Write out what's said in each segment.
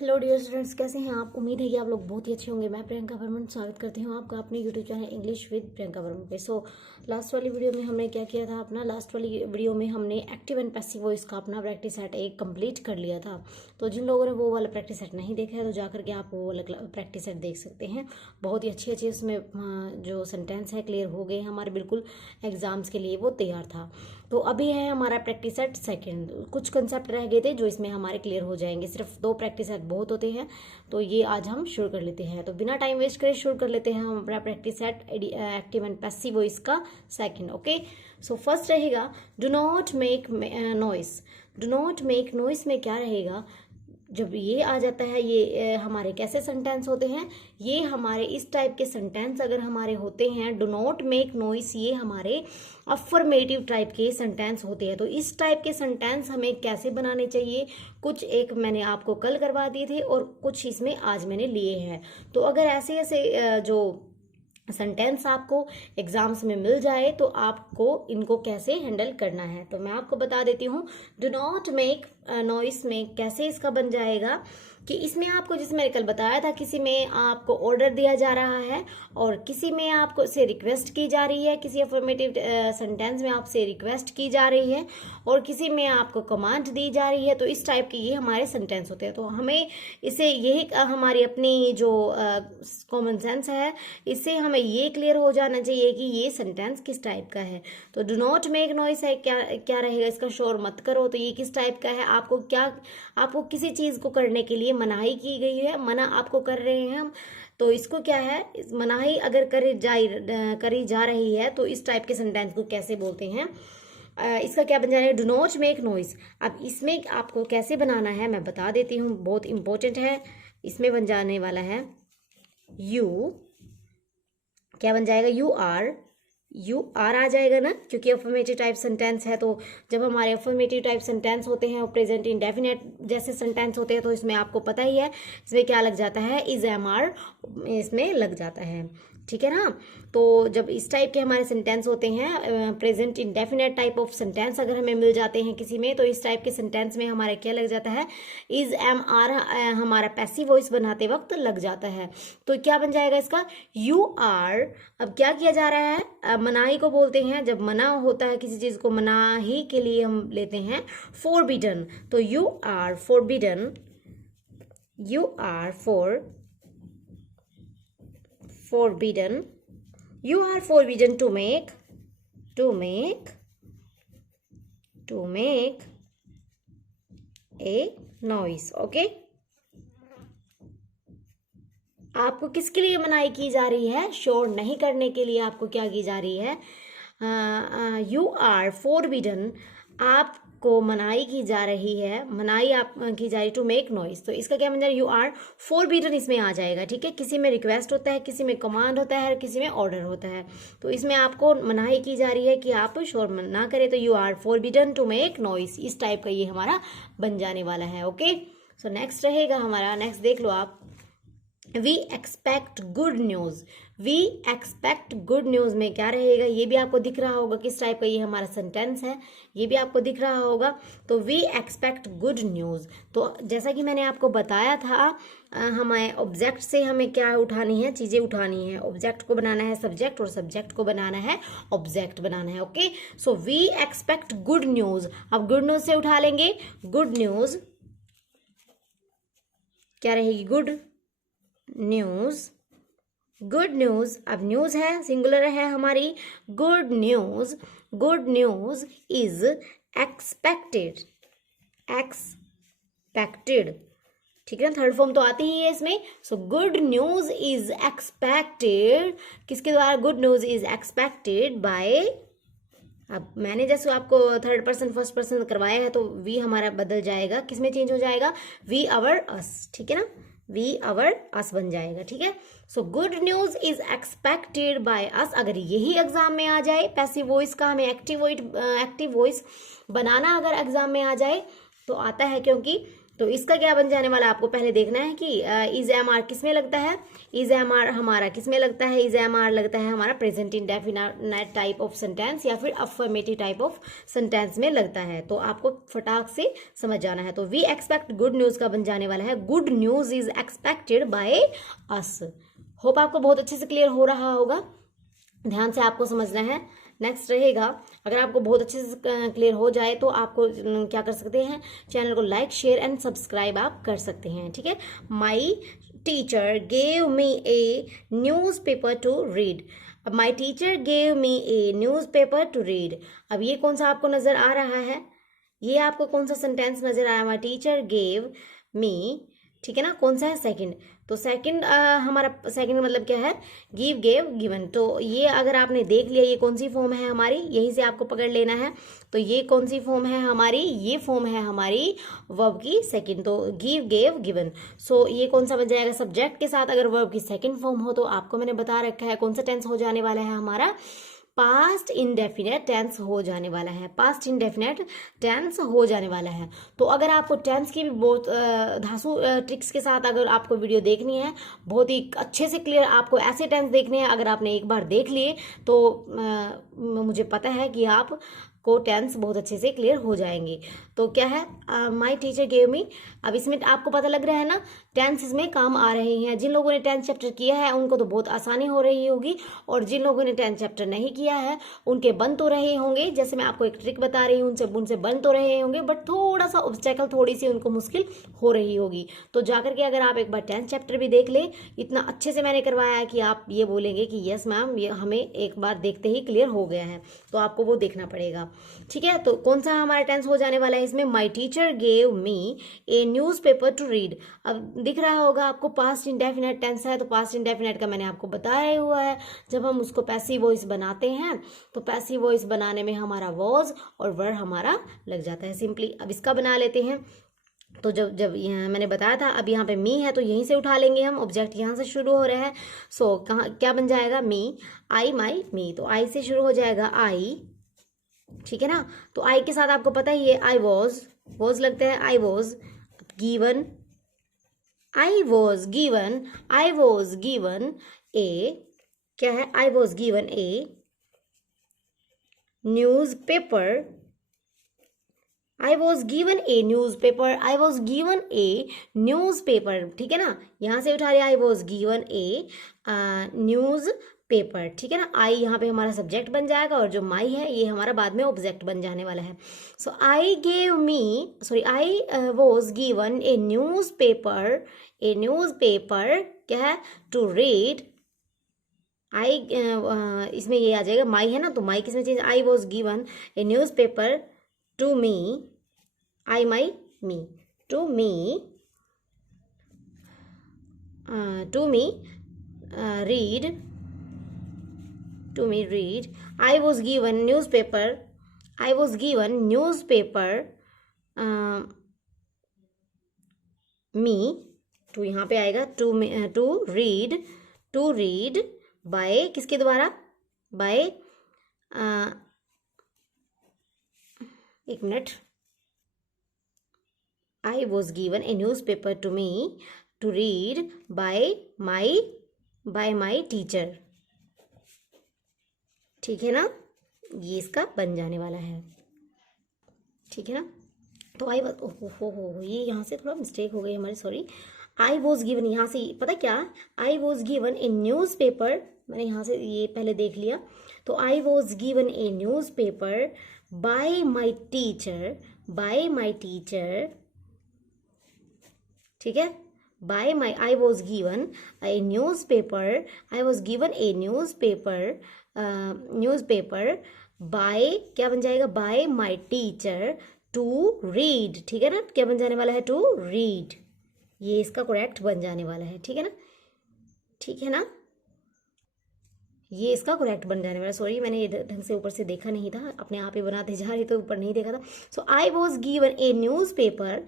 Hello dear students, कैसे हैं आप। उम्मीद है कि आप लोग बहुत ही अच्छे होंगे। मैं प्रियंका वर्मन स्वागत करती हूँ आपका अपने YouTube channel English with Priyanka Varman पे। लास्ट वाली वीडियो में हमने क्या किया था, अपना लास्ट वाली वीडियो में हमने एक्टिव एंड पैसिव वॉइस का अपना प्रैक्टिस सेट एक कंप्लीट कर लिया था। तो जिन लोगों ने वो वाला प्रैक्टिस सेट नहीं देखा है तो जाकर के आप वो वाला प्रैक्टिस सेट देख सकते हैं। बहुत ही अच्छी अच्छी उसमें जो सेंटेंस है क्लियर हो गए हमारे, बिल्कुल एग्जाम्स के लिए वो तैयार था। तो अभी है हमारा प्रैक्टिस सेट सेकेंड। कुछ कंसेप्ट रह गए थे जो इसमें हमारे क्लियर हो जाएंगे। सिर्फ 2 प्रैक्टिस सेट बहुत होते हैं, तो ये आज हम शुरू कर लेते हैं। तो बिना टाइम वेस्ट करे शुरू कर लेते हैं हम अपना practice set active and passive voice का सेकंड। ओके, सो फर्स्ट रहेगा do not make noise. Do not make noise में क्या रहेगा, जब ये आ जाता है ये हमारे कैसे सेंटेंस होते हैं, ये हमारे इस टाइप के सेंटेंस अगर हमारे होते हैं डू नॉट मेक नॉइस, ये हमारे अफर्मेटिव टाइप के सेंटेंस होते हैं। तो इस टाइप के सेंटेंस हमें कैसे बनाने चाहिए, कुछ एक मैंने आपको कल करवा दिए थे और कुछ इसमें आज मैंने लिए हैं। तो अगर ऐसे ऐसे जो सेंटेंस आपको एग्जाम्स में मिल जाए तो आपको इनको कैसे हैंडल करना है, तो मैं आपको बता देती हूँ। डू नॉट मेक नॉइस में कैसे इसका बन जाएगा कि इसमें आपको, जिस मैंने कल बताया था, किसी में आपको ऑर्डर दिया जा रहा है और किसी में आपको से रिक्वेस्ट की जा रही है, किसी अफर्मेटिव सेंटेंस में आपसे रिक्वेस्ट की जा रही है और किसी में आपको कमांड दी जा रही है। तो इस टाइप के ये हमारे सेंटेंस होते हैं। तो हमें इसे यही हमारी अपनी जो कॉमन सेंस है, इससे हमें ये क्लियर हो जाना चाहिए कि ये सेंटेंस किस टाइप का है। तो डू नॉट मेक नॉइस है, क्या क्या रहेगा इसका, शोर मत करो। तो ये किस टाइप का है, आपको किसी चीज़ को करने के लिए मनाही की गई है, मना आपको कर रहे हैं हम। तो इसको क्या है, मनाही अगर करी जा रही है तो इस टाइप के सेंटेंस को कैसे बोलते हैं, इसका क्या बन जाएगा, डू नॉट मेक नॉइस। अब इसमें आपको कैसे बनाना है मैं बता देती हूँ, बहुत इंपॉर्टेंट है। इसमें बन जाने वाला है यू, क्या बन जाएगा, यू आर आ जाएगा ना, क्योंकि अफर्मेटिव टाइप सेंटेंस है। तो जब हमारे अफर्मेटिव टाइप सेंटेंस होते हैं और प्रेजेंट इंडेफिनेट जैसे सेंटेंस होते हैं तो इसमें आपको पता ही है इसमें क्या लग जाता है, इज एम आर इसमें लग जाता है, ठीक है ना। तो जब इस टाइप के हमारे सेंटेंस होते हैं, present indefinite type of sentence अगर हमें मिल जाते हैं किसी में, तो इस टाइप के सेंटेंस में हमारे क्या लग जाता है, इज एम आर हमारा पैसिव वॉइस बनाते वक्त लग जाता है। तो क्या बन जाएगा इसका, यू आर। अब क्या किया जा रहा है, मनाही को बोलते हैं, जब मना होता है किसी चीज को, मनाही के लिए हम लेते हैं फोरबिडन। तो you are forbidden, you are forbidden, you are forbidden to make a noise। Okay, आपको किसके लिए मनाही की जा रही है, शोर नहीं करने के लिए आपको क्या की जा रही है, यू आर फोरबिडन, आपको मनाही की जा रही है, मनाही आप की जा रही टू मेक नॉइस। तो इसका क्या बन जाएगा, यू आर फोरबिडन इसमें आ जाएगा, ठीक है। किसी में रिक्वेस्ट होता है, किसी में कमांड होता है और किसी में ऑर्डर होता है। तो इसमें आपको मनाही की जा रही है कि आप शोर ना करें, तो you are forbidden to make noise, इस टाइप का ये हमारा बन जाने वाला है। ओके, सो नेक्स्ट रहेगा हमारा, नेक्स्ट देख लो आप, we expect good news. We expect good news में क्या रहेगा, ये भी आपको दिख रहा होगा किस टाइप का ये हमारा सेंटेंस है, ये भी आपको दिख रहा होगा। तो वी एक्सपेक्ट गुड न्यूज़, तो जैसा कि मैंने आपको बताया था, हमें ऑब्जेक्ट से हमें क्या उठानी है, चीज़ें उठानी है। ऑब्जेक्ट को बनाना है सब्जेक्ट और सब्जेक्ट को बनाना है ऑब्जेक्ट बनाना है। Okay, so we expect good news. अब गुड न्यूज़ से उठा लेंगे, गुड न्यूज़ क्या रहेगी, गुड न्यूज़, गुड न्यूज़। अब न्यूज़ है, सिंगुलर है हमारी, good news, good news is expected, expected, ठीक है ना, थर्ड फॉर्म तो आती ही है इसमें। So good news is expected, किसके द्वारा, good news is expected bye, अब मैंने जैसे आपको थर्ड पर्सन फर्स्ट पर्सन करवाया है तो वी हमारा बदल जाएगा, किसमें चेंज हो जाएगा, वी अवर अस, ठीक है ना, वी अवर अस बन जाएगा, ठीक है। So good news is expected by us, अगर यही एग्जाम में आ जाए, पैसिव वॉइस का हमें एक्टिव वॉइस बनाना अगर एग्जाम में आ जाए तो आता है, क्योंकि तो इसका क्या बन जाने वाला है आपको पहले देखना है कि इज एम आर किस में लगता है। इज एम आर हमारा किस में लगता है, इज एम आर लगता है हमारा present indefinite type of sentence या फिर अफर्मेटिव टाइप ऑफ सेंटेंस में लगता है। तो आपको फटाक से समझ जाना है। तो वी एक्सपेक्ट गुड न्यूज का बन जाने वाला है good news is expected by us. Hope आपको बहुत अच्छे से क्लियर हो रहा होगा, ध्यान से आपको समझना है। नेक्स्ट रहेगा, अगर आपको बहुत अच्छे से क्लियर हो जाए तो आपको क्या कर सकते हैं, चैनल को लाइक शेयर एंड सब्सक्राइब आप कर सकते हैं, ठीक है। My teacher gave me a newspaper to read. अब my teacher gave me a newspaper to read, अब ये कौन सा आपको नजर आ रहा है, ये आपको कौन सा सेंटेंस नजर आया, माई टीचर गेव मी, ठीक है ना, कौन सा है, सेकंड। तो सेकंड हमारा सेकंड मतलब क्या है, गिव गेव गिवन। तो ये अगर आपने देख लिया ये कौन सी फॉर्म है हमारी, यहीं से आपको पकड़ लेना है। तो ये कौन सी फॉर्म है हमारी, ये फॉर्म है हमारी वर्ब की सेकंड। तो गिव गेव गिवन, सो ये कौन सा बन जाएगा, सब्जेक्ट के साथ अगर वर्ब की सेकंड फॉर्म हो तो आपको मैंने बता रखा है कौन सा टेंस हो जाने वाला है हमारा, पास्ट इंडेफिनेट टेंस हो जाने वाला है, पास्ट इंडेफिनेट टेंस हो जाने वाला है। तो अगर आपको टेंस की भी बहुत धांसू ट्रिक्स के साथ अगर आपको वीडियो देखनी है, बहुत ही अच्छे से क्लियर आपको ऐसे टेंस देखने हैं, अगर आपने एक बार देख लिए तो मुझे पता है कि आप को टेंस बहुत अच्छे से क्लियर हो जाएंगे। तो क्या है, माई टीचर गेव मी, अब इसमें आपको पता लग रहा है ना टेंस इसमें काम आ रहे हैं। जिन लोगों ने 10th चैप्टर किया है उनको तो बहुत आसानी हो रही होगी, और जिन लोगों ने 10th चैप्टर नहीं किया है उनके बन तो रहे होंगे, जैसे मैं आपको एक ट्रिक बता रही हूँ उनसे बन तो रहे होंगे, बट थोड़ा सा ऑब्स्टेकल, थोड़ी सी उनको मुश्किल हो रही होगी। तो जाकर के अगर आप एक बार 10th चैप्टर भी देख ले, इतना अच्छे से मैंने करवाया है कि आप ये बोलेंगे कि यस मैम ये हमें एक बार देखते ही क्लियर हो गया है। तो आपको वो देखना पड़ेगा, ठीक है। तो कौन सा हमारा टेंस हो जाने वाला है इसमें, माई teacher gave me a newspaper to read. अब दिख रहा होगा आपको पास्ट इंडेफिनेट टेंस है, तो पास्ट इंडेफिनेट का मैंने आपको बताया हुआ है, जब हम उसको पैसिव वॉइस बनाते हैं तो पैसिव वॉइस बनाने में हमारा वॉज और वर हमारा लग जाता है सिंपली। अब इसका बना लेते हैं। तो जब यहाँ मैंने बताया था, अब यहाँ पे मी है तो यहीं से उठा लेंगे हम, ऑब्जेक्ट यहाँ से शुरू हो रहा है। सो कहाँ क्या बन जाएगा, मी, आई माई मी, तो आई से शुरू हो जाएगा आई, ठीक है ना। तो आई के साथ आपको पता ही है आई वॉज लगता है, I was given, I was given, I was given a, क्या है, I was given a newspaper, I was given a newspaper, I was given a newspaper, ठीक है ना। यहां से उठा लिया I was given a newspaper, ठीक है ना। आई यहाँ पे हमारा सब्जेक्ट बन जाएगा और जो माई है ये हमारा बाद में ऑब्जेक्ट बन जाने वाला है। So I gave me, sorry I was given a newspaper, a newspaper क्या है, टू रीड। आई इसमें ये आ जाएगा माई है ना, तो माई किसमें change, I was given a newspaper to me, I my me, to me, to me read, to me read, I was given newspaper, I was given newspaper me, to यहाँ पे आएगा to me, to read by किसके द्वारा, by एक minute, I was given a newspaper to me to read by my teacher, ठीक है ना। ये इसका बन जाने वाला है, ठीक है ना। तो आई हो ये यहाँ से थोड़ा मिस्टेक हो गई हमारी, सॉरी। आई वॉज गिवन, यहाँ से पता क्या, I was given a newspaper, मैंने यहाँ से ये पहले देख लिया। तो I was given a newspaper by my teacher, by my teacher, ठीक है। By my, I was given a newspaper, I was given a newspaper, newspaper by, क्या बन जाएगा, by my teacher to read, ठीक है ना। क्या बन जाने वाला है, टू रीड, ये इसका करेक्ट बन जाने वाला है, ठीक है ना, ठीक है ना, ये इसका करेक्ट बन जाने वाला। सॉरी मैंने ये ढंग से ऊपर से देखा नहीं था, अपने आप ही बनाते जा रही तो ऊपर नहीं देखा था। So I was given a newspaper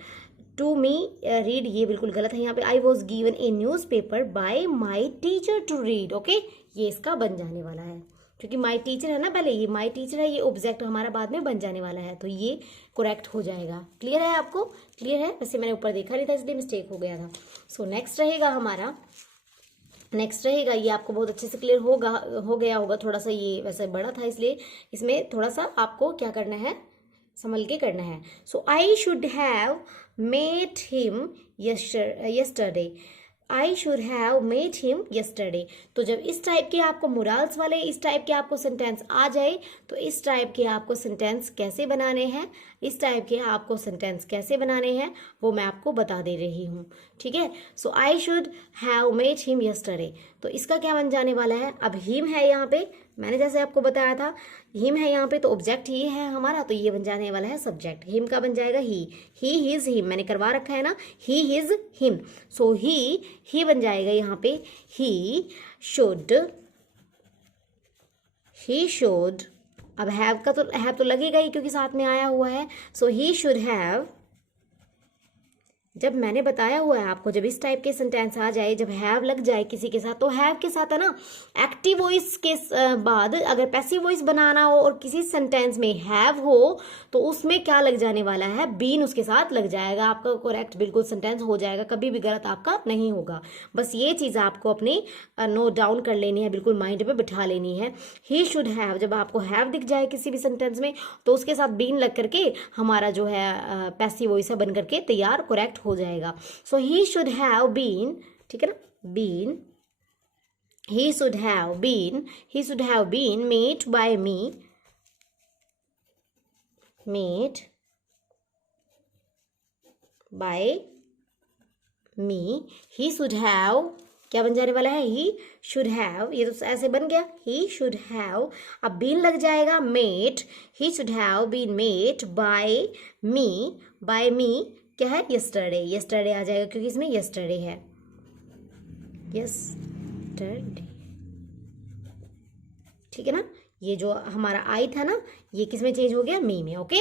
to me read, ये बिल्कुल गलत है यहाँ पे, I was given a newspaper by my teacher to read, okay, ये इसका बन जाने वाला है, क्योंकि माई टीचर है ना, पहले ये माई टीचर है, ये ऑब्जेक्ट हमारा बाद में बन जाने वाला है, तो ये करेक्ट हो जाएगा। क्लियर है आपको? क्लियर है? वैसे मैंने ऊपर देखा नहीं था इसलिए मिस्टेक हो गया था। सो नेक्स्ट रहेगा हमारा, नेक्स्ट रहेगा, ये आपको बहुत अच्छे से क्लियर हो गया होगा। थोड़ा सा ये वैसे बड़ा था इसलिए इसमें थोड़ा सा आपको क्या करना है, संभल के करना है। So I should have met him yesterday, I should have met him yesterday. तो जब इस टाइप के आपको मोरल्स वाले इस टाइप के आपको सेंटेंस आ जाए तो इस टाइप के आपको सेंटेंस कैसे बनाने हैं, इस टाइप के आपको सेंटेंस कैसे बनाने हैं वो मैं आपको बता दे रही हूँ। ठीक है, so I should have met him yesterday, तो इसका क्या बन जाने वाला है, अब हिम है यहाँ पे, मैंने जैसे आपको बताया था हिम है यहाँ पे, तो ऑब्जेक्ट ये है हमारा, तो ये बन जाने वाला है सब्जेक्ट। हिम का बन जाएगा ही हिज हिम, मैंने करवा रखा है ना, ही हिज हिम, सो ही बन जाएगा यहाँ पे ही शुड, अब हैव का तो हैव तो लगेगा ही क्योंकि साथ में आया हुआ है। सो ही शुड हैव, जब मैंने बताया हुआ है आपको, जब इस टाइप के सेंटेंस आ जाए, जब हैव लग जाए किसी के साथ, तो हैव के साथ है ना एक्टिव वॉइस के बाद अगर पैसिव वॉइस बनाना हो और किसी सेंटेंस में हैव हो तो उसमें क्या लग जाने वाला है, बीन उसके साथ लग जाएगा, आपका करेक्ट बिल्कुल सेंटेंस हो जाएगा, कभी भी गलत आपका नहीं होगा। बस ये चीज़ आपको अपनी नोट डाउन कर लेनी है, बिल्कुल माइंड में बिठा लेनी है। ही शुड हैव, जब आपको हैव दिख जाए किसी भी सेंटेंस में तो उसके साथ बीन लग करके हमारा जो है पैसिव वॉइस है बन करके तैयार करेक्ट हो जाएगा। सो ही शुड हैव बीन, ठीक है ना, been, he should have been met by me, made by me, he should have, क्या बन जाने वाला है, he should have, ये तो ऐसे बन गया, he should have, अब बीन लग जाएगा made, he should have been made by me क्या है, yesterday आ जाएगा क्योंकि इसमें yesterday है, yesterday, ठीक है ना। ये जो हमारा आई था ना ये किस में चेंज हो गया, मी में। ओके,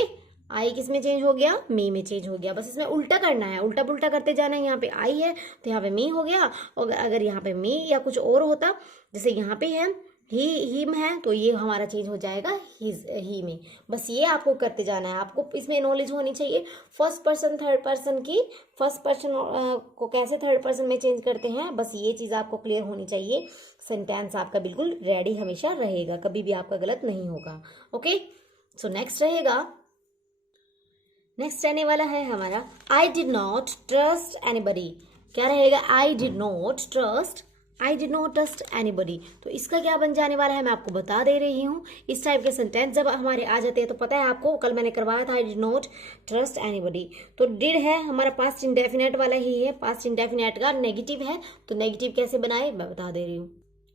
आई किस में चेंज हो गया, मी में चेंज हो गया। बस इसमें उल्टा करना है, उल्टा पुल्टा करते जाना है। यहाँ पे आई है तो यहाँ पे मी हो गया, और अगर यहाँ पे मी या कुछ और होता, जैसे यहाँ पे है हिम है तो ये हमारा चेंज हो जाएगा ही में। बस ये आपको करते जाना है, आपको इसमें नॉलेज होनी चाहिए फर्स्ट पर्सन थर्ड पर्सन की, फर्स्ट पर्सन को कैसे थर्ड पर्सन में चेंज करते हैं, बस ये चीज़ आपको क्लियर होनी चाहिए। सेंटेंस आपका बिल्कुल रेडी हमेशा रहेगा, कभी भी आपका गलत नहीं होगा। ओके, सो नेक्स्ट रहेगा, नेक्स्ट रहने वाला है हमारा आई डिड नॉट ट्रस्ट एनीबडी। क्या रहेगा, आई डिड नॉट ट्रस्ट एनीबडी। तो इसका क्या बन जाने वाला है मैं आपको बता दे रही हूँ। इस टाइप के सेंटेंस जब हमारे आ जाते हैं तो पता है आपको, कल मैंने करवाया था आई डिड नॉट ट्रस्ट एनीबडी। तो डिड है हमारा पास्ट इंडेफिनेट वाला ही है, पास्ट इंडेफिनेट का नेगेटिव है, तो नेगेटिव कैसे बनाए मैं बता दे रही हूँ,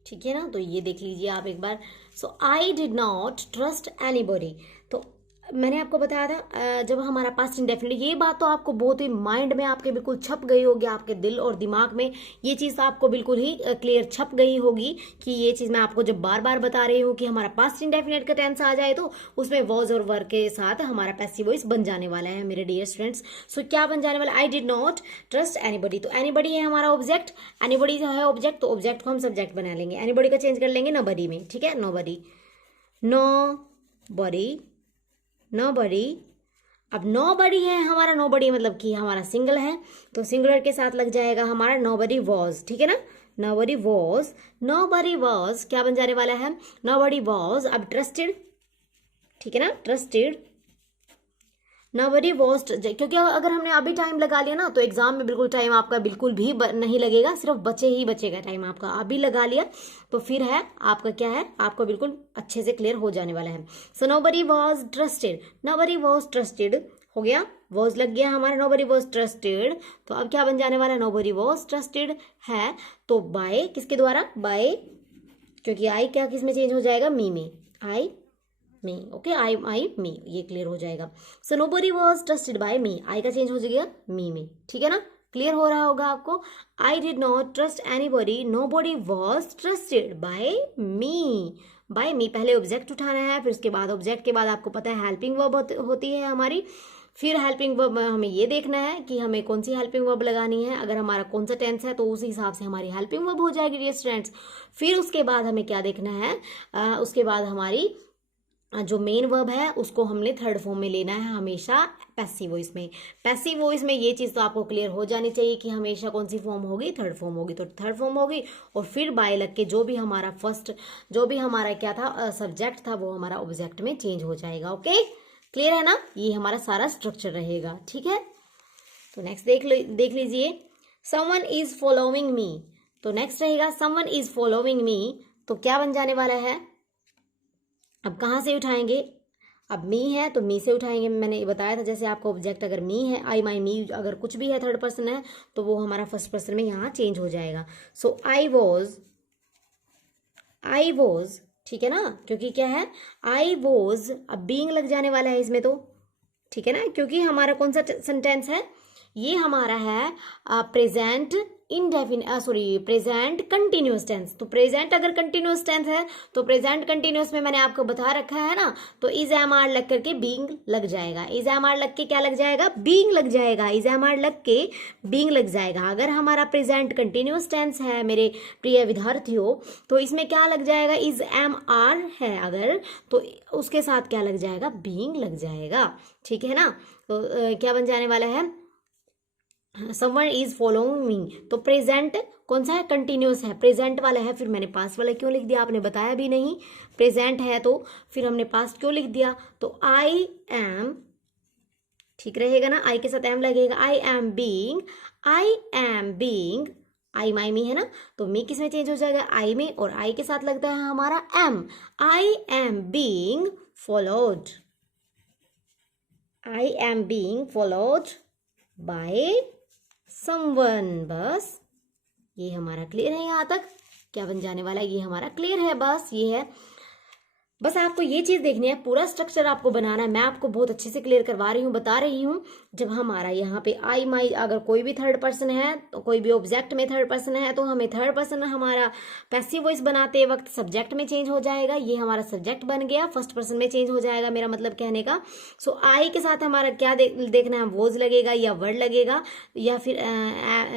ठीक है ना। तो ये देख लीजिए आप एक बार। So I did not trust anybody, तो मैंने आपको बताया था जब हमारा पास्ट इंडेफिनिट, ये बात तो आपको बहुत ही माइंड में आपके बिल्कुल छप गई होगी, आपके दिल और दिमाग में ये चीज़ आपको बिल्कुल ही क्लियर छप गई होगी कि ये चीज़ मैं आपको जब बार बार बता रही हूँ कि हमारा पास्ट इंडेफिनिट का टेंस आ जाए तो उसमें वॉज और वर्क के साथ हमारा पैसिव वॉइस बन जाने वाला है मेरे डियर स्टूडेंट्स। सो क्या बन जाने वाला, आई डिड नॉट ट्रस्ट एनीबडी। तो एनीबडी है हमारा ऑब्जेक्ट, एनीबडी जो है ऑब्जेक्ट, तो ऑब्जेक्ट को हम सब्जेक्ट बना लेंगे, एनीबडी का चेंज कर लेंगे नोबडी में, ठीक है, नोबडी, नोबडी। अब नोबडी है हमारा, नोबडी मतलब कि हमारा सिंगल है तो सिंगुलर के साथ लग जाएगा हमारा नोबडी वॉज, ठीक है ना, नोबडी वॉज क्या बन जाने वाला है, नोबडी वॉज। अब ट्रस्टेड, ठीक है ना, ट्रस्टेड, नोबडी वॉज, क्योंकि अगर हमने अभी टाइम लगा लिया ना तो एग्जाम में बिल्कुल टाइम आपका बिल्कुल भी नहीं लगेगा, सिर्फ बचेगा टाइम आपका। अभी लगा लिया तो फिर है आपका क्या है, आपको बिल्कुल अच्छे से क्लियर हो जाने वाला है। सो नोबडी वॉज ट्रस्टेड हो गया, वॉज लग गया हमारा, नोबडी वॉज ट्रस्टेड। तो अब क्या बन जाने वाला, नोबडी वॉज ट्रस्टेड है तो बाय किसके द्वारा, बाय, क्योंकि आई क्या किस में चेंज हो जाएगा, मी में, आई मी। ओके, आई मी, ये क्लियर हो जाएगा। So nobody was trusted by me, I का चेंज हो जाएगा मी में, ठीक है ना, क्लियर हो रहा होगा आपको। I did not trust anybody, nobody was trusted by me. By me पहले ऑब्जेक्ट उठाना है, फिर उसके बाद ऑब्जेक्ट के बाद आपको पता है हेल्पिंग वर्ब होती है हमारी, फिर हेल्पिंग वर्ब हमें ये देखना है कि हमें कौन सी हेल्पिंग वर्ब लगानी है, अगर हमारा कौन सा टेंस है तो उस हिसाब से हमारी हेल्पिंग वर्ब हो जाएगी डियर स्टूडेंट्स। फिर उसके बाद हमें क्या देखना है, उसके बाद हमारी जो मेन वर्ब है उसको हमने थर्ड फॉर्म में लेना है हमेशा पैसिव वॉइस में। पैसिव वॉइस में ये चीज़ तो आपको क्लियर हो जानी चाहिए कि हमेशा कौन सी फॉर्म होगी, थर्ड फॉर्म होगी, तो थर्ड फॉर्म होगी। और फिर बाय लग के जो भी हमारा क्या था सब्जेक्ट था वो हमारा ऑब्जेक्ट में चेंज हो जाएगा। ओके, क्लियर है ना, ये हमारा सारा स्ट्रक्चर रहेगा। ठीक है, तो नेक्स्ट देख लीजिए, समवन इज फॉलोइंग मी। तो नेक्स्ट रहेगा समवन इज फॉलोइंग मी, तो क्या बन जाने वाला है, अब कहाँ से उठाएंगे, अब मी है तो मी से उठाएंगे। मैंने बताया था जैसे आपको ऑब्जेक्ट अगर मी है, आई माई मी अगर कुछ भी है थर्ड पर्सन है तो वो हमारा फर्स्ट पर्सन में यहाँ चेंज हो जाएगा। सो आई वॉज, ठीक है ना, क्योंकि क्या है आई वॉज, अब बीइंग लग जाने वाला है इसमें तो, ठीक है ना, क्योंकि हमारा कौन सा सेंटेंस है, ये हमारा है प्रेजेंट प्रेजेंट कंटिन्यूअस टेंस। तो प्रेजेंट अगर कंटिन्यूअस टेंस है तो प्रेजेंट कंटिन्यूअस में मैंने आपको बता रखा है ना, तो इज एम आर लग करके बीइंग लग जाएगा। इज एम आर लग के क्या लग जाएगा, बीइंग लग जाएगा। इज एम आर लग के बीइंग लग जाएगा। अगर हमारा प्रेजेंट कंटिन्यूअस टेंस है मेरे प्रिय विद्यार्थियों, तो इसमें क्या लग जाएगा, इज एम आर है अगर, तो उसके साथ क्या लग जाएगा, बीइंग लग जाएगा। ठीक है ना, तो क्या बन जाने वाला है, समवन इज फॉलोइंग मी। तो प्रेजेंट कौन सा है, कंटिन्यूअस है, प्रेजेंट वाला है, फिर मैंने पास्ट वाला क्यों लिख दिया, आपने बताया भी नहीं। प्रेजेंट है तो फिर हमने पास्ट क्यों लिख दिया, तो आई एम, ठीक रहेगा ना, आई के साथ एम लगेगा, आई एम बीइंग, आई माई मी है ना, तो मी किस में चेंज हो जाएगा, आई में, और आई के साथ लगता है हमारा am, I am being followed, I am being followed by someone. बस ये हमारा क्लियर है, यहाँ तक क्या बन जाने वाला है, ये हमारा क्लियर है, बस ये है। बस आपको ये चीज़ देखनी है, पूरा स्ट्रक्चर आपको बनाना है। मैं आपको बहुत अच्छे से क्लियर करवा रही हूँ, बता रही हूँ। जब हमारा यहाँ पे आई माई अगर कोई भी थर्ड पर्सन है, तो कोई भी ऑब्जेक्ट में थर्ड पर्सन है, तो हमें थर्ड पर्सन हमारा पैसिव वॉइस बनाते वक्त सब्जेक्ट में चेंज हो जाएगा। ये हमारा सब्जेक्ट बन गया, फर्स्ट पर्सन में चेंज हो जाएगा, मेरा मतलब कहने का। सो आई के साथ हमारा क्या देखना है, वॉज लगेगा या वर्ड लगेगा या फिर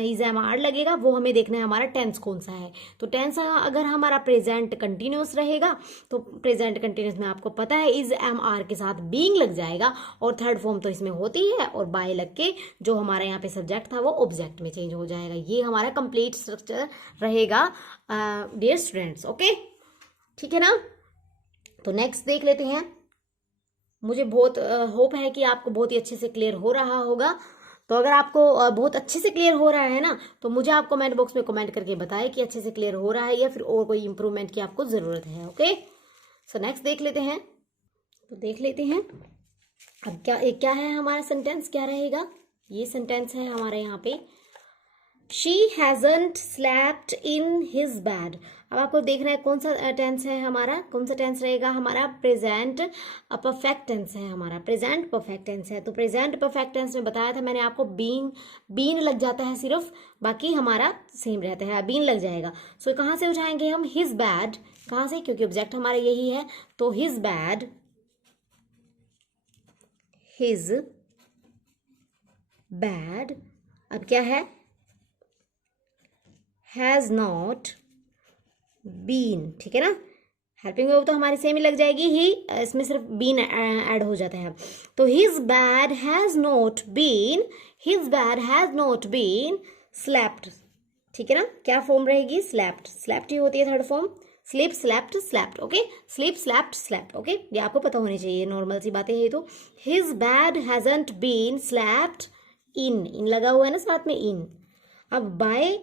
इज एम आर लगेगा, वो हमें देखना है हमारा टेंस कौन सा है। तो टेंस अगर हमारा प्रेजेंट कंटिन्यूस रहेगा तो प्रेजेंट कंटिन्यूस में आपको पता है इज एम आर के साथ बीइंग लग जाएगा, और थर्ड फॉर्म तो इसमें होती है, और बाय लग के जो हमारा यहाँ पे सब्जेक्ट था वो ऑब्जेक्ट में चेंज हो जाएगा। ये हमारा कंप्लीट स्ट्रक्चर रहेगा डियर स्टूडेंट्स। ओके, ठीक है ना, तो नेक्स्ट देख लेते हैं। मुझे बहुत होप है कि आपको बहुत ही अच्छे से क्लियर हो रहा होगा। तो अगर आपको बहुत अच्छे से क्लियर हो रहा है ना, तो मुझे आप कमेंट बॉक्स में कमेंट करके बताएं कि अच्छे से क्लियर हो रहा है या फिर और कोई इंप्रूवमेंट की आपको ज़रूरत है। ओके, सो नेक्स्ट देख लेते हैं। तो देख लेते हैं अब क्या है हमारा सेंटेंस, क्या रहेगा। ये सेंटेंस है हमारे यहाँ पे, she hasn't slapped in his bed. अब आपको देखना है कौन सा टेंस है हमारा, कौन सा टेंस रहेगा हमारा, प्रेजेंट परफेक्ट टेंस है हमारा, प्रेजेंट परफेक्ट टेंस है। तो प्रेजेंट परफेक्ट टेंस में बताया था मैंने आपको, बीन लग जाता है सिर्फ, बाकी हमारा सेम रहता है, बीन लग जाएगा। सो कहाँ से उठाएंगे हम, हिज बैड, कहाँ से, क्योंकि ऑब्जेक्ट हमारा यही है, तो हिज बैड, हिज बैड, अब क्या है, हैज नॉट बीन, ठीक है ना, हेल्पिंग वर्ब तो हमारी सेम ही लग जाएगी, ही इसमें सिर्फ बीन ऐड हो जाता है। तो his bad has not been, his bad has not been slapped, ठीक है ना, क्या फॉर्म रहेगी, स्लैप्ड, स्लैप्ड ही होती है third form, sleep slapped slapped. Okay, sleep slapped slapped. Okay, ये आपको पता होनी चाहिए, नॉर्मल सी बातें हैं। तो his bed hasn't been slapped in लगा हुआ है ना साथ में, इन। अब बाय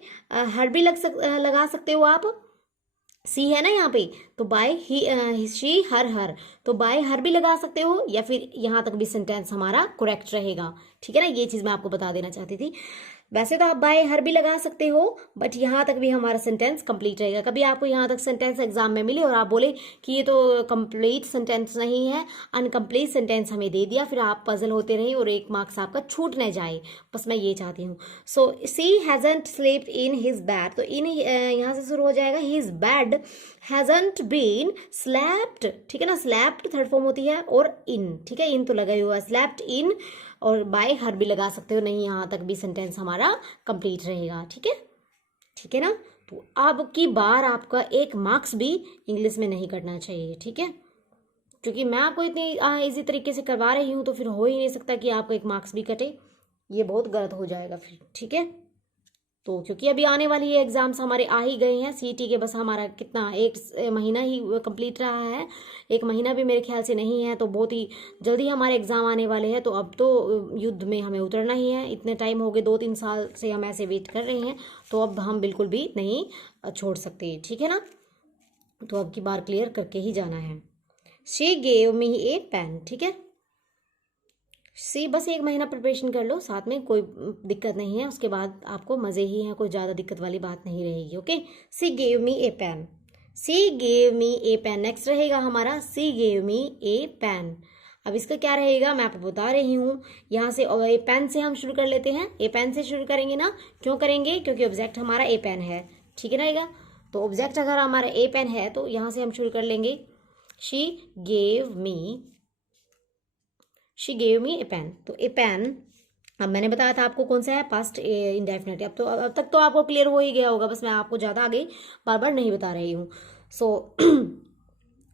हर भी लगा सकते हो आप, सी है ना यहाँ पे, तो बाय ही शी हर, तो बाय हर भी लगा सकते हो, या फिर यहाँ तक भी सेंटेंस हमारा करेक्ट रहेगा। ठीक है ना, ये चीज़ मैं आपको बता देना चाहती थी। वैसे तो आप बाय हर भी लगा सकते हो, बट यहाँ तक भी हमारा सेंटेंस कंप्लीट रहेगा। कभी आपको यहाँ तक सेंटेंस एग्जाम में मिले और आप बोले कि ये तो कंप्लीट सेंटेंस नहीं है, अनकम्प्लीट सेंटेंस हमें दे दिया, फिर आप पजल होते रहे और 1 मार्क्स आपका छूट न जाए, बस मैं ये चाहती हूँ। So she hasn't sleeped in his bed, तो इन यहाँ से शुरू हो जाएगा, his bed hasn't been slapped, ठीक है ना, स्लैप्ड थर्ड फॉर्म होती है, और इन, ठीक है, इन तो लगा ही हुआ, स्लैप्ड इन, और बाय हर भी लगा सकते हो, नहीं यहाँ तक भी सेंटेंस हमारा कंप्लीट रहेगा, ठीक है ना। तो अब की बार आपका एक मार्क्स भी इंग्लिश में नहीं कटना चाहिए, ठीक है, क्योंकि मैं आपको इतनी इजी तरीके से करवा रही हूँ, तो फिर हो ही नहीं सकता कि आपका एक मार्क्स भी कटे, ये बहुत गलत हो जाएगा फिर, ठीक है। तो क्योंकि अभी आने वाली ये एग्जाम्स हमारे आ ही गए हैं, सीईटी के बस हमारा कितना एक महीना ही कंप्लीट रहा है, एक महीना भी मेरे ख्याल से नहीं है, तो बहुत ही जल्दी हमारे एग्ज़ाम आने वाले हैं। तो अब तो युद्ध में हमें उतरना ही है, इतने टाइम हो गए, 2-3 साल से हम ऐसे वेट कर रहे हैं, तो अब हम बिल्कुल भी नहीं छोड़ सकते, ठीक है ना। तो अब की बार क्लियर करके ही जाना है। She gave me a pen, ठीक है, सी बस एक महीना प्रिपरेशन कर लो, साथ में कोई दिक्कत नहीं है, उसके बाद आपको मज़े ही हैं, कोई ज़्यादा दिक्कत वाली बात नहीं रहेगी। Okay, she gave me a pen, she gave me a pen, next रहेगा हमारा सी गेव मी ए पेन। अब इसका क्या रहेगा मैं आपको बता रही हूँ, यहाँ से ए पेन से हम शुरू कर लेते हैं, ए पेन से शुरू करेंगे ना, क्यों करेंगे, क्योंकि ऑब्जेक्ट हमारा ए पेन है, ठीक है रहेगा। तो ऑब्जेक्ट अगर हमारा ए पेन है तो यहाँ से हम शुरू कर लेंगे, she gave me a pen. तो ए पेन, अब मैंने बताया था आपको कौन सा है, पास्ट इंडेफिनिट। अब तक तो आपको क्लियर हो ही गया होगा, बस मैं आपको ज़्यादा आगे बार बार नहीं बता रही हूँ। सो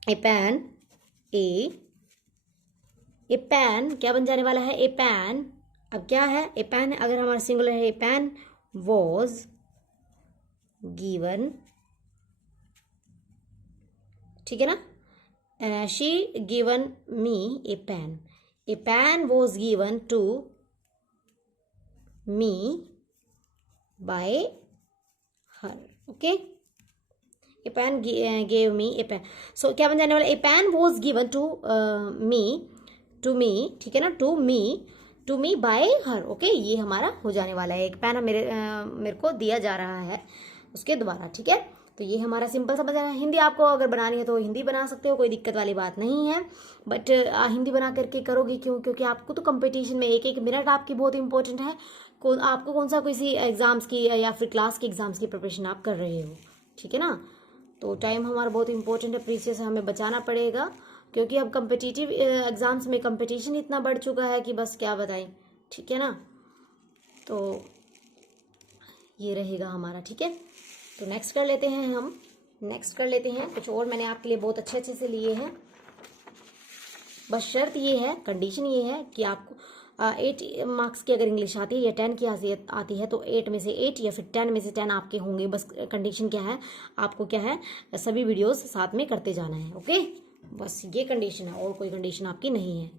ए पेन, ए पेन क्या बन जाने वाला है, ए पेन। अब क्या है, ए पेन अगर हमारा सिंगुलर है, ए पेन वॉज गिवन, ठीक है ना, she given me a pen, a pen was given to me by her, okay, a pen gave me a pen, so क्या बन जाने वाला, a pen was given to me, ठीक है ना, to me by her, okay, ये हमारा हो जाने वाला है, एक पेन मेरे को दिया जा रहा है उसके द्वारा, ठीक है। तो ये हमारा सिंपल समझ आया। हिंदी आपको अगर बनानी है तो हिंदी बना सकते हो, कोई दिक्कत वाली बात नहीं है, बट हिंदी बना करके करोगे क्यों, क्योंकि आपको तो कंपटीशन में एक एक मिनट आपकी बहुत इंपॉर्टेंट है। आपको कौन सा किसी एग्जाम्स की या फिर क्लास के एग्जाम्स की प्रिपरेशन आप कर रहे हो, ठीक है ना। तो टाइम हमारा बहुत इंपॉर्टेंट है, प्रीसियस हमें बचाना पड़ेगा, क्योंकि अब कम्पिटिटिव एग्जाम्स में कंपटीशन इतना बढ़ चुका है कि बस क्या बताएं, ठीक है ना। तो ये रहेगा हमारा, ठीक है। तो नेक्स्ट कर लेते हैं हम, नेक्स्ट कर लेते हैं कुछ और मैंने आपके लिए बहुत अच्छे से लिए हैं। बस शर्त ये है, कंडीशन ये है कि आपको 8 मार्क्स की अगर इंग्लिश आती है या 10 की आती है तो 8 में से 8 या फिर 10 में से 10 आपके होंगे। बस कंडीशन क्या है, आपको क्या है, सभी वीडियोस साथ में करते जाना है, ओके, बस ये कंडीशन है, और कोई कंडीशन आपकी नहीं है।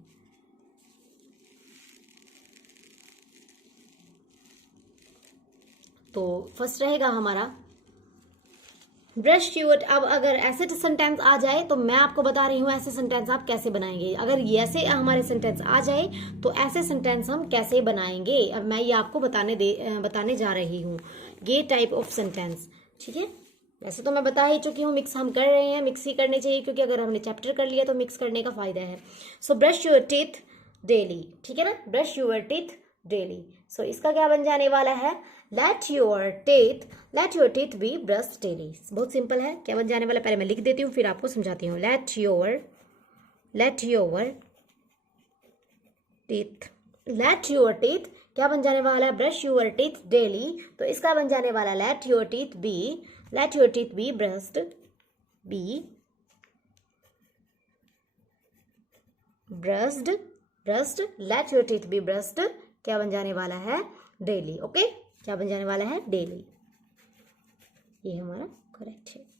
तो फर्स्ट रहेगा हमारा ब्रश योर। अब अगर ऐसे सेंटेंस आ जाए तो मैं आपको बता रही हूँ ऐसे सेंटेंस आप कैसे बनाएंगे। अगर ऐसे हमारे सेंटेंस आ जाए तो ऐसे सेंटेंस हम कैसे बनाएंगे, अब मैं ये आपको बताने जा रही हूँ ये टाइप ऑफ सेंटेंस, ठीक है। वैसे तो मैं बता ही चुकी हूँ, मिक्स हम कर रहे हैं, मिक्स ही करने चाहिए, क्योंकि अगर हमने चैप्टर कर लिया तो मिक्स करने का फायदा है। सो ब्रश योर टीथ डेली, ठीक है ना, ब्रश योर टीथ डेली। सो इसका क्या बन जाने वाला है, let your teeth B brush daily. बहुत सिंपल है, क्या बन जाने वाला, पहले मैं लिख देती हूँ फिर आपको समझाती हूँ। लेट योर टीथ क्या बन जाने वाला है, ब्रश योर टीथ डेली। तो इसका बन जाने वाला let your teeth be brushed let your teeth be brushed क्या बन जाने वाला है, डेली, ओके, क्या बन जाने वाला है, डेली। ये हमारा करेक्ट है।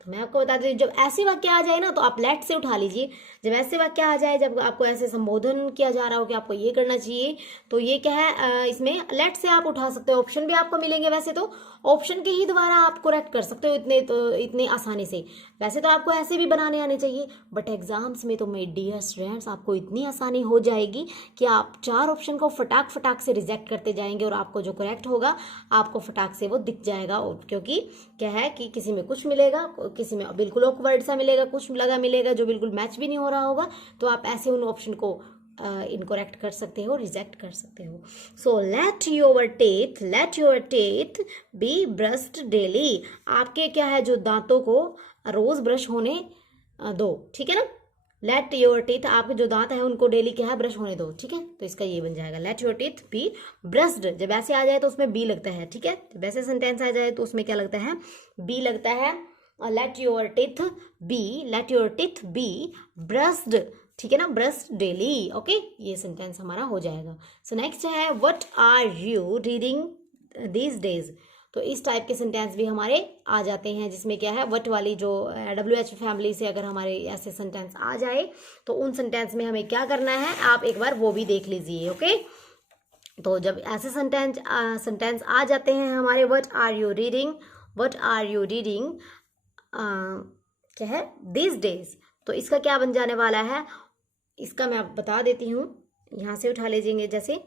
तो मैं आपको बता दूं, जब ऐसे वाक्य आ जाए ना तो आप लेट से उठा लीजिए। जब ऐसे वाक्य आ जाए, जब आपको ऐसे संबोधन किया जा रहा हो कि आपको ये करना चाहिए, तो ये क्या है, इसमें लेट से आप उठा सकते हो। ऑप्शन भी आपको मिलेंगे, वैसे तो ऑप्शन के ही द्वारा आप करेक्ट कर सकते हो इतने आसानी से। वैसे तो आपको ऐसे भी बनाने आने चाहिए, बट एग्जाम्स में तो मेरे डियर स्टूडेंट्स आपको इतनी आसानी हो जाएगी कि आप 4 ऑप्शन को फटाक से रिजेक्ट करते जाएंगे, और आपको जो करेक्ट होगा आपको फटाक से वो दिख जाएगा। और क्योंकि क्या है कि किसी में कुछ मिलेगा, किसी में बिल्कुल ऑकवर्ड सा मिलेगा, कुछ लगा मिलेगा जो बिल्कुल मैच भी नहीं हो रहा होगा, तो आप ऐसे उन ऑप्शन को इनकरेक्ट कर सकते हो, रिजेक्ट कर सकते हो। So let your teeth be brushed daily. आपके क्या है, जो दांतों को रोज ब्रश होने दो, ठीक है ना। लेट योर टीथ, आपके जो दांत है उनको डेली क्या है, ब्रश होने दो, ठीक है। तो इसका ये बन जाएगा let your teeth be brushed. जब ऐसे आ जाए तो उसमें बी लगता है, ठीक है। जब ऐसे सेंटेंस आ जाए तो उसमें क्या लगता है, बी लगता है। Let your teeth be brushed, ठीक है ना, ब्रश्ड डेली। ओके, ये सेंटेंस हमारा हो जाएगा। सो नेक्स्ट है what are you reading these days. तो इस टाइप के सेंटेंस भी हमारे आ जाते हैं, जिसमें क्या है, वट वाली जो WH फैमिली से अगर हमारे ऐसे सेंटेंस आ जाए तो उन सेंटेंस में हमें क्या करना है, आप एक बार वो भी देख लीजिए। ओके, तो जब ऐसे सेंटेंस आ जाते हैं हमारे, वट आर यू रीडिंग क्या है, दिस डेज, तो इसका क्या बन जाने वाला है, इसका मैं आपको बता देती हूँ। यहाँ से उठा लीजिएंगे जैसे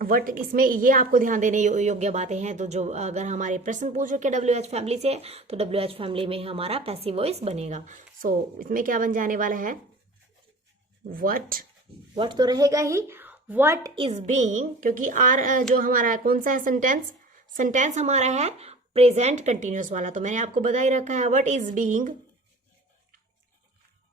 वट, इसमें ये आपको ध्यान देने योग्य बातें हैं। तो जो अगर हमारे प्रश्न पूछ रखे WH फैमिली से तो WH फैमिली में हमारा पैसिव वॉइस बनेगा। सो इसमें क्या बन जाने वाला है, वट तो रहेगा ही। वट इज बीइंग, क्योंकि आर जो हमारा कौन सा है सेंटेंस हमारा है प्रेजेंट कंटिन्यूस वाला, तो मैंने आपको बता ही रखा है वट इज बीइंग।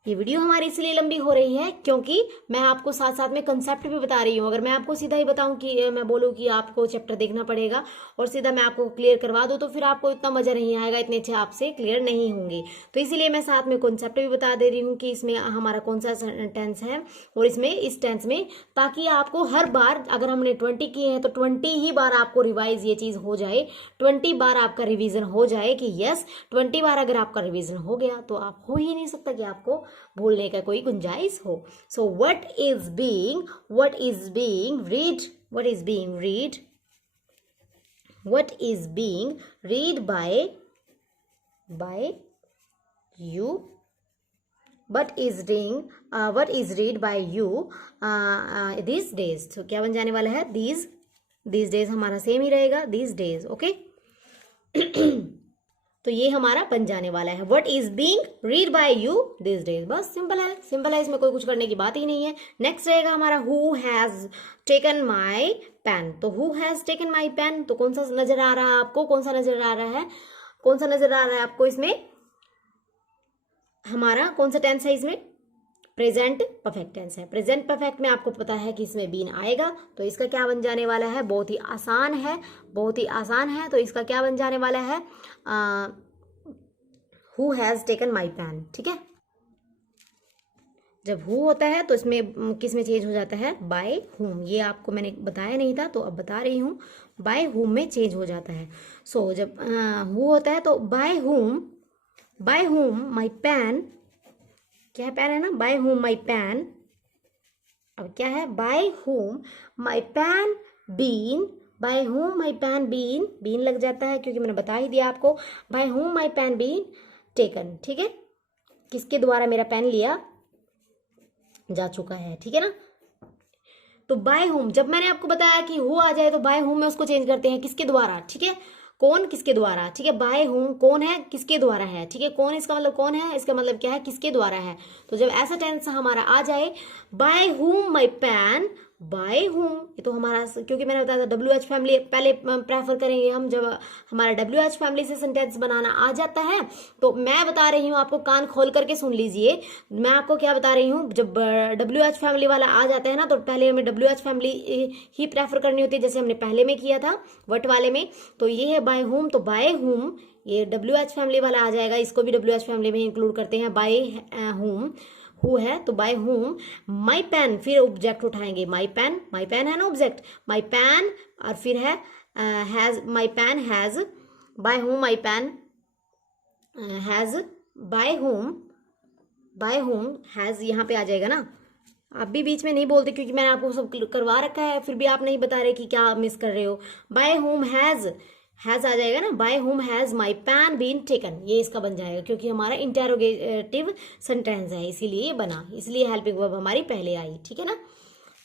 ये वीडियो हमारी इसलिए लंबी हो रही है क्योंकि मैं आपको साथ साथ में कंसेप्ट भी बता रही हूँ। अगर मैं आपको सीधा ही बताऊं कि मैं बोलूँ कि आपको चैप्टर देखना पड़ेगा और सीधा मैं आपको क्लियर करवा दूँ तो फिर आपको इतना मजा नहीं आएगा, इतने अच्छे आपसे क्लियर नहीं होंगे। तो इसीलिए मैं साथ में कंसेप्ट भी बता दे रही हूँ कि इसमें हमारा कौन सा टेंस है और इसमें इस टेंस में, ताकि आपको हर बार अगर हमने 20 किए हैं तो 20 ही बार आपको रिवाइज ये चीज़ हो जाए, 20 बार आपका रिविजन हो जाए कि यस 20 बार अगर आपका रिविजन हो गया तो आप हो ही नहीं सकता कि आपको भूलने का कोई गुंजाइश हो। सो what is being read by you, what is read by you these days। तो क्या बन जाने वाला है, these days हमारा सेम ही रहेगा, these days। ओके तो ये हमारा बन जाने वाला है what is being read by you this days. बस सिंपल है, इसमें कोई कुछ करने की बात ही नहीं है। नेक्स्ट रहेगा हमारा who has taken my pen. तो who has taken my pen, तो कौन सा नजर आ रहा है आपको, कौन सा नजर आ रहा है आपको, इसमें हमारा कौन सा टेंस है, इसमें प्रेजेंट परफेक्ट टेंस है। प्रेजेंट परफेक्ट में आपको पता है कि इसमें बीन आएगा, तो इसका क्या बन जाने वाला है, बहुत ही आसान है। तो इसका क्या बन जाने वाला है, who has taken my pen, ठीक है। जब हु होता है तो इसमें किस में चेंज हो जाता है, बाय हुम। ये आपको मैंने बताया नहीं था तो अब बता रही हूँ, बाय हुम में चेंज हो जाता है। सो जब हु होता है तो बाय हुम माई पेन, क्या है, पेन है ना, बाय हुम माई पेन। अब क्या है, bye whom my pen been, bye whom my pen been लग जाता है क्योंकि मैंने बता ही दिया आपको, bye whom my pen been taken, ठीक है, किसके द्वारा मेरा पेन लिया जा चुका है, ठीक है ना। तो बाय हुम, जब मैंने आपको बताया कि हु आ जाए तो बाय हुम में उसको चेंज करते हैं किसके द्वारा, ठीक है, कौन किसके द्वारा, ठीक है। बाय हुम कौन है, किसके द्वारा है, ठीक है। कौन इसका मतलब कौन है, इसका मतलब क्या है, किसके द्वारा है। तो जब ऐसा टेंस हमारा आ जाए, bye whom my pen, by whom, ये तो हमारा, क्योंकि मैंने बताया था WH फैमिली पहले प्रेफर करेंगे हम, जब हमारा WH फैमिली से सेंटेंस बनाना आ जाता है। तो मैं बता रही हूँ आपको, कान खोल करके सुन लीजिए, मैं आपको क्या बता रही हूँ, जब WH फैमिली वाला आ जाता है ना तो पहले हमें WH फैमिली ही प्रेफर करनी होती है, जैसे हमने पहले में किया था वट वाले में। तो ये है बाय हुम, तो बाय हुम ये WH फैमिली वाला आ जाएगा, इसको भी WH फैमिली में इंक्लूड करते हैं। बाय हुम हु है तो बाय हुम माई पेन, फिर ऑब्जेक्ट उठाएंगे, माई पेन है ना ऑब्जेक्ट, माई पेन, और फिर है has, my pen has, by whom my pen has, by whom has यहाँ पे आ जाएगा ना। आप भी बीच में नहीं बोलते क्योंकि मैंने आपको सब करवा रखा है, फिर भी आप नहीं बता रहे कि क्या मिस कर रहे हो। बाय हुम हैज आ जाएगा ना, by whom has my pen been taken, ये इसका बन जाएगा क्योंकि हमारा इंटेरोगेटिव सेंटेंस है, इसीलिए बना, इसलिए हेल्पिंग वर्ब हमारी पहले आई, ठीक है ना।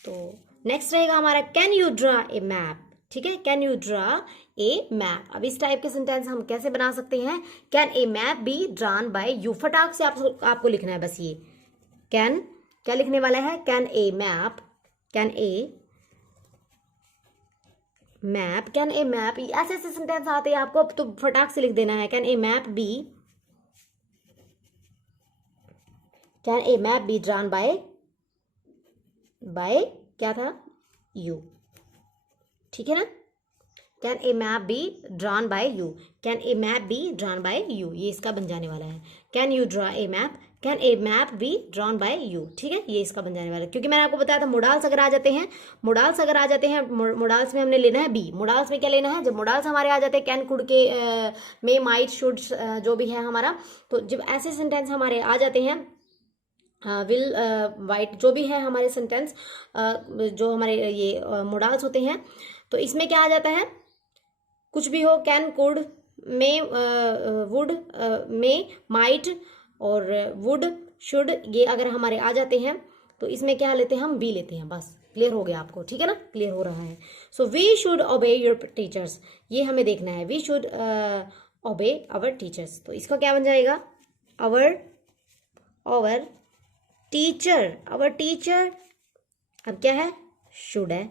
तो नेक्स्ट रहेगा हमारा can you draw a map, ठीक है, can you draw a map. अब इस टाइप के सेंटेंस हम कैसे बना सकते हैं, can a map be drawn by you, फटाक से आपको लिखना है बस ये, कैन क्या लिखने वाला है? Can a map, can a map, can a map, ऐसे ऐसे सेंटेंस आते हैं आपको, अब तो फटाक से लिख देना है। Can a map be, can a map be drawn by क्या था? यू, ठीक है ना? Can a map be drawn by you, can a map be drawn by you, ये इसका बन जाने वाला है। Can you draw a map, can a map be drawn by you, ठीक है, ये इसका बन जाने वाला है। क्योंकि मैंने आपको बताया था मोडाल्स अगर आ जाते हैं, मोडाल्स अगर आ जाते हैं, मोडाल्स में हमने लेना है बी। मोडाल्स में क्या लेना है? जब मोडाल्स हमारे आ जाते हैं कैन, कुड के, मे, माइट, शुड, जो भी है हमारा, तो जब ऐसे सेंटेंस हमारे आ जाते हैं, विल, वाइट, जो भी है हमारे सेंटेंस, जो हमारे ये मोडाल्स होते हैं, तो इसमें क्या आ जाता है? कुछ भी हो, can, could, may, would, may, might और वुड, शुड, ये अगर हमारे आ जाते हैं तो इसमें क्या लेते हैं? हम बी लेते हैं। बस क्लियर हो गया आपको, ठीक है ना? क्लियर हो रहा है। So we should obey your teachers, ये हमें देखना है। We should obey our teachers, तो इसका क्या बन जाएगा? आवर टीचर, आवर टीचर, अब क्या है? शुड है,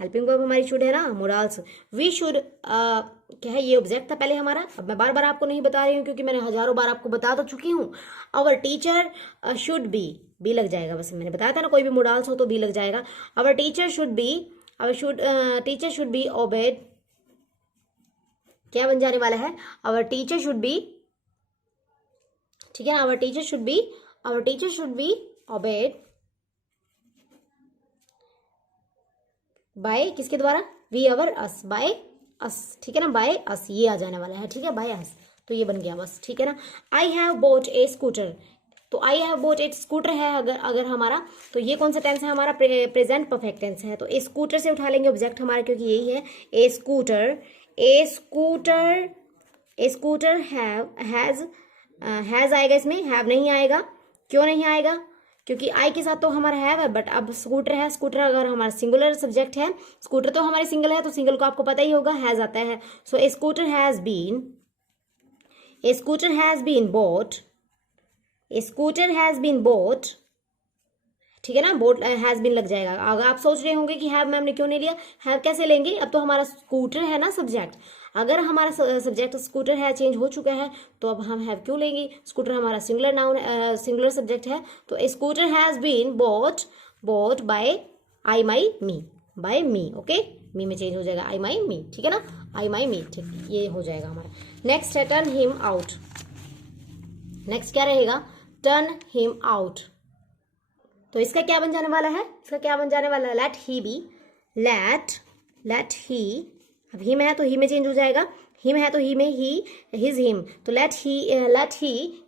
हेल्पिंग वर्ब हमारी शुड है ना, मोडाल्स। वी शुड, क्या है? ये ऑब्जेक्ट था पहले हमारा, अब मैं बार बार आपको नहीं बता रही हूँ क्योंकि मैंने हजारों बार आपको बता तो चुकी हूँ। आवर टीचर शुड बी लग जाएगा, बस मैंने बताया था ना, कोई भी मोडाल्स हो तो बी लग जाएगा। Our teacher should be, teacher should be obeyed, क्या बन जाने वाला है? आवर टीचर शुड बी, ठीक है ना? Our teacher should be obeyed by किसके द्वारा? We, our, us, by us, ठीक है ना? बाय अस, ये आ जाने वाला है, ठीक है, बाय अस, तो ये बन गया बस, ठीक है ना? I have bought a scooter, तो I have bought a scooter है अगर हमारा, तो ये कौन सा टेंस है हमारा? प्रेजेंट परफेक्ट टेंस है। तो ए स्कूटर से उठा लेंगे ऑब्जेक्ट हमारा, क्योंकि यही है a scooter, a scooter, a scooter has आएगा इसमें, हैव नहीं आएगा। क्यों नहीं आएगा? क्योंकि आई के साथ तो हमारा है, बट अब स्कूटर है, स्कूटर अगर हमारा सिंगुलर सब्जेक्ट है, स्कूटर तो हमारी सिंगल है, तो सिंगल को आपको पता ही होगा, हैज आता है। So a scooter has been, a scooter has been bought, a scooter has been bought, ठीक है ना? बोट हैज बीन लग जाएगा। अगर आप सोच रहे होंगे कि हैव मैम ने क्यों नहीं लिया, हैव कैसे लेंगे? अब तो हमारा स्कूटर है ना सब्जेक्ट, अगर हमारा सब्जेक्ट स्कूटर है, चेंज हो चुका है, तो अब हम हैव क्यों लेंगे? स्कूटर हमारा सिंगुलर नाउन, सिंगुलर सब्जेक्ट है, तो a scooter has been bought by I, my, me, by me, okay, me में चेंज हो जाएगा, आई, माई, मी, ठीक है ना? आई, माई, मी, ठीक, ये हो जाएगा हमारा। नेक्स्ट है टर्न हिम आउट, नेक्स्ट क्या रहेगा? टर्न हिम आउट, तो इसका क्या बन जाने वाला है? इसका क्या बन जाने वाला है? लेट ही बी, लेट ही, अब हिम है तो ही में चेंज हो जाएगा, हिम है तो ही में ही, हिज हिम, तो लेट ही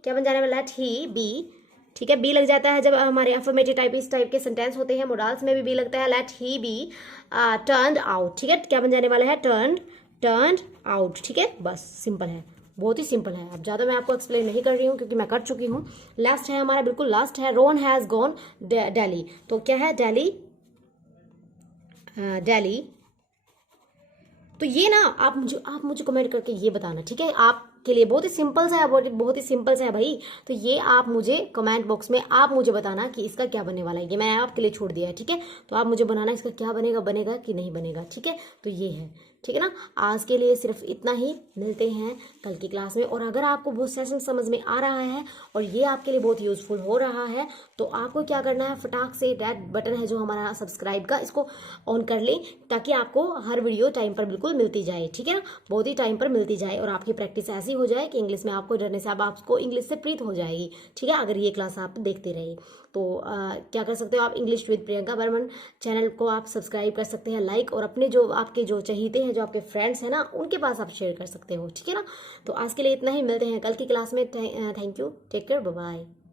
क्या बन जाने वाला? लेट ही बी, ठीक है, बी लग जाता है जब हमारे अफर्मेटिव टाइप, इस टाइप के सेंटेंस होते हैं, मोडाल्स में भी बी लगता है। लेट ही बी टर्न्ड आउट, ठीक है, क्या बन जाने वाला है? टर्न्ड आउट, ठीक है, बस सिंपल है, बहुत ही सिंपल है। अब ज़्यादा मैं आपको एक्सप्लेन नहीं कर रही हूँ क्योंकि मैं कर चुकी हूँ। लास्ट है हमारा, बिल्कुल लास्ट है, रोहन हैज़ गॉन दिल्ली, तो क्या है? दिल्ली, तो ये ना आप मुझे कमेंट करके ये बताना, ठीक है? आपके लिए बहुत ही सिंपल सा है, बहुत ही सिंपल सा है भाई। तो ये आप मुझे कमेंट बॉक्स में आप मुझे बताना कि इसका क्या बनने वाला है, ये मैंने आपके लिए छोड़ दिया है, ठीक है? तो आप मुझे बनाना इसका क्या बनेगा कि नहीं बनेगा, ठीक है? तो ये है, ठीक है ना? आज के लिए सिर्फ इतना ही, मिलते हैं कल की क्लास में। और अगर आपको वो सेशन समझ में आ रहा है और ये आपके लिए बहुत यूजफुल हो रहा है, तो आपको क्या करना है? फटाक से रेड बटन है जो हमारा सब्सक्राइब का, इसको ऑन कर लें ताकि आपको हर वीडियो टाइम पर बिल्कुल मिलती जाए, ठीक है ना? बहुत ही टाइम पर मिलती जाए और आपकी प्रैक्टिस ऐसी हो जाए कि इंग्लिश में आपको डरने से अब आपको इंग्लिश से प्रीत हो जाएगी, ठीक है? अगर ये क्लास आप देखते रहे तो क्या कर सकते हो आप? English with Priyanka Barman channel को आप सब्सक्राइब कर सकते हैं, लाइक, और अपने जो आपके जो चहीते हैं, जो आपके फ्रेंड्स हैं ना, उनके पास आप शेयर कर सकते हो, ठीक है ना? तो आज के लिए इतना ही, मिलते हैं कल की क्लास में। Thank you, take care, bye bye.